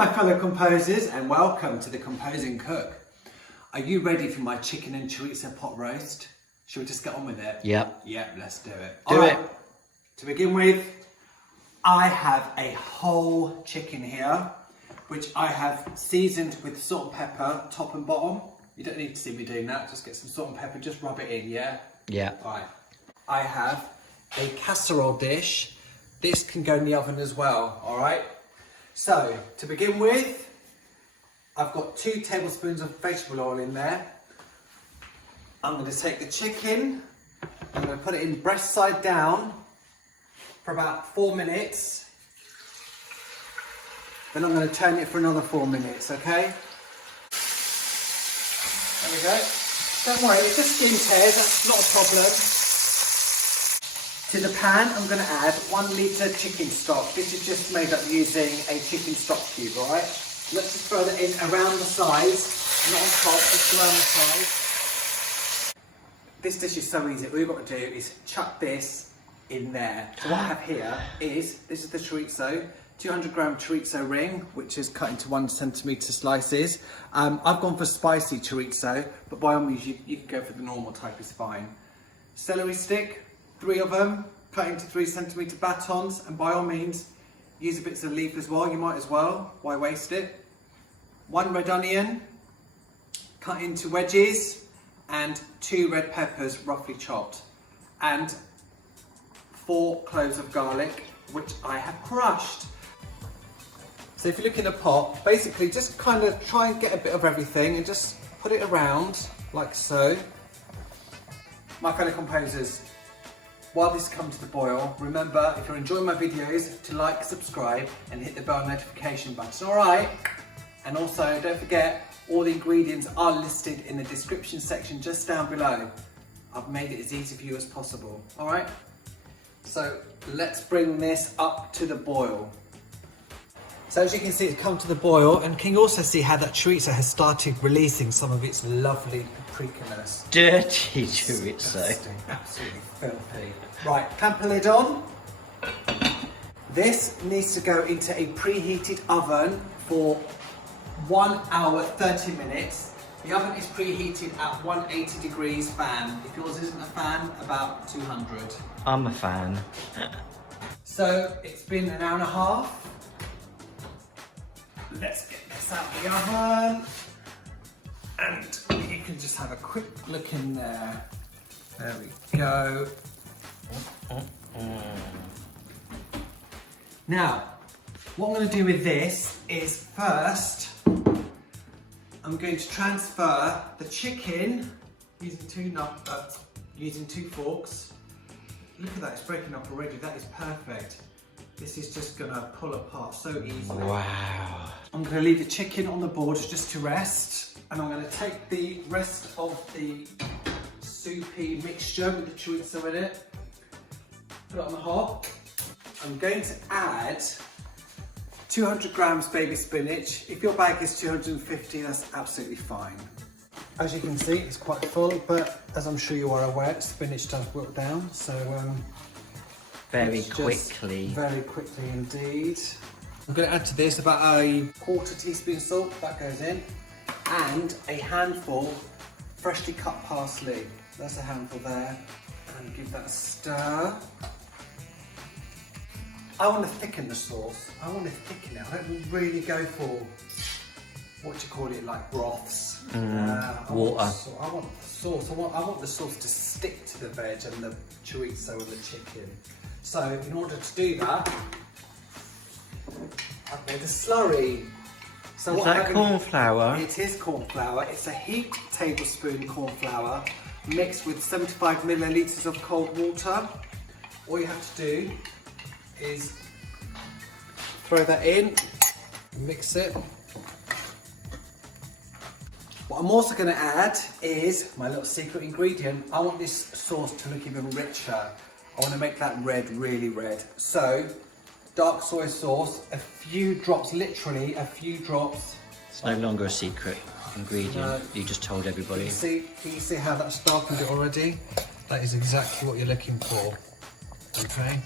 my fellow composers, and welcome to the Composing Cook. Are you ready for my chicken and chorizo pot roast? Shall we just get on with it? Yep. Yep, let's do it. Do it. To begin with, I have a whole chicken here, which I have seasoned with salt and pepper, top and bottom. You don't need to see me doing that, just get some salt and pepper, just rub it in, yeah? Yeah. Right. I have a casserole dish. This can go in the oven as well, all right? So, to begin with, I've got 2 tablespoons of vegetable oil in there. I'm going to take the chicken, I'm going to put it in breast side down for about 4 minutes. Then I'm going to turn it for another 4 minutes, okay? There we go. Don't worry, it's just skin tears, that's not a problem. To the pan, I'm going to add 1 litre chicken stock. This is just made up using a chicken stock cube, alright? Let's just throw that in around the sides, not on top, just around the sides. This dish is so easy. All you've got to do is chuck this in there. So what I have here is, this is the chorizo, 200 gram chorizo ring, which is cut into 1 centimetre slices. I've gone for spicy chorizo, but by all means you can go for the normal type, it's fine. Celery stick, 3 of them, cut into 3 centimetre batons, and by all means, use a bits of leaf as well, you might as well, why waste it? 1 red onion, cut into wedges, and 2 red peppers, roughly chopped, and 4 cloves of garlic, which I have crushed. So if you look in a pot, basically just kind of try and get a bit of everything and just put it around, like so. My fellow composers, while this comes to the boil, remember, if you're enjoying my videos, to like, subscribe, and hit the bell notification button, alright? And also, don't forget, all the ingredients are listed in the description section just down below. I've made it as easy for you as possible, alright? So, let's bring this up to the boil. So as you can see, it's come to the boil, and can you also see how that chorizo has started releasing some of its lovely papricaness? Dirty chorizo. Disgusting, absolutely filthy. Right, clamp the lid on. This needs to go into a preheated oven for 1 hour 30 minutes. The oven is preheated at 180 degrees fan. If yours isn't a fan, about 200. I'm a fan. So it's been an hour and a half. Let's get this out of the oven. And you can just have a quick look in there. There we go. Now, what I'm going to do with this is first, I'm going to transfer the chicken using 2 forks. Look at that, it's breaking up already. That is perfect. This is just going to pull apart so easily. Wow. I'm going to leave the chicken on the board just to rest, and I'm going to take the rest of the soupy mixture with the chorizo in it, put it on the hob. I'm going to add 200 grams baby spinach. If your bag is 250, that's absolutely fine. As you can see, it's quite full, but as I'm sure you are aware, spinach does wilt down, so very quickly indeed. I'm going to add to this about a 1/4 teaspoon salt, that goes in, and a handful freshly cut parsley. That's a handful there, and give that a stir. I want to thicken the sauce. I want to thicken it. I don't really go for, what do you call it, like broths. Water. I want the sauce. I want the sauce to stick to the veg and the chorizo and the chicken. So in order to do that, I've made a slurry. So is that corn flour? It is corn flour. It's a heaped tablespoon corn flour mixed with 75 millilitres of cold water. All you have to do is throw that in, mix it. What I'm also going to add is my little secret ingredient. I want this sauce to look even richer. I want to make that red, really red. So, dark soy sauce, a few drops, literally a few drops. It's no longer a secret ingredient. No. You just told everybody. Can you see how that's darkened it already? That is exactly what you're looking for. Okay.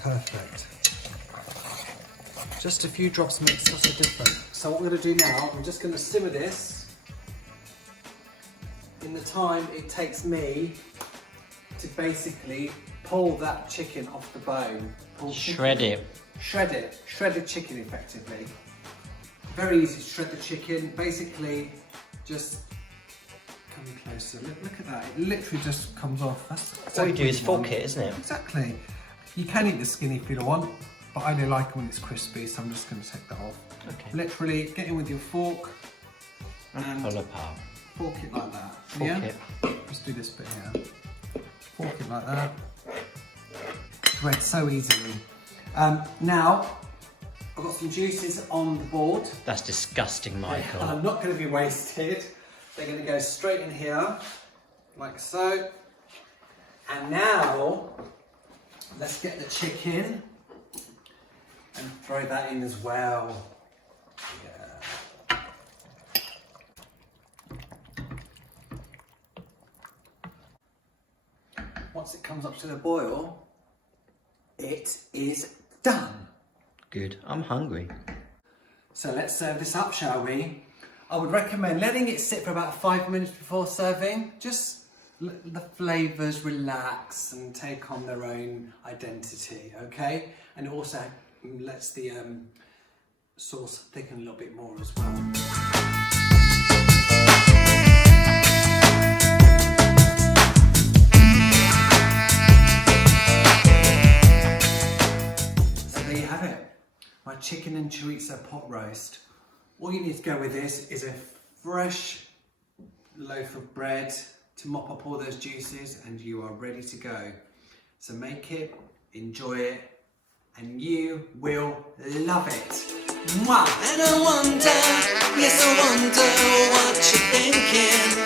Perfect. Just a few drops make such a difference. So what I'm going to do now, I'm just going to simmer this in the time it takes me to basically pull that chicken off the bone. Shred it. Shredded chicken effectively. Very easy to shred the chicken. Basically, just come closer. Look at that. It literally just comes off. That's All you do is fork it, isn't it? Exactly. You can eat the skin if you want, but I do like it when it's crispy, so I'm just going to take that off. Okay. Literally, get in with your fork and pull apart. Fork it like that. Fork it. Let's do this bit here. Fork it like that. Shred so easily. Now, I've got some juices on the board. That's disgusting, Michael. And I'm not going to be wasted. They're going to go straight in here, like so. And now, let's get the chicken and throw that in as well. Yeah. Once it comes up to the boil, it is done. Good. I'm hungry. So let's serve this up, shall we? I would recommend letting it sit for about 5 minutes before serving. Just let the flavours relax and take on their own identity, okay? And it also lets the sauce thicken a little bit more as well. My chicken and chorizo pot roast. All you need to go with this is a fresh loaf of bread to mop up all those juices and you are ready to go. So make it, enjoy it, and you will love it. Mwah! And I wonder, yes I wonder what you're thinking.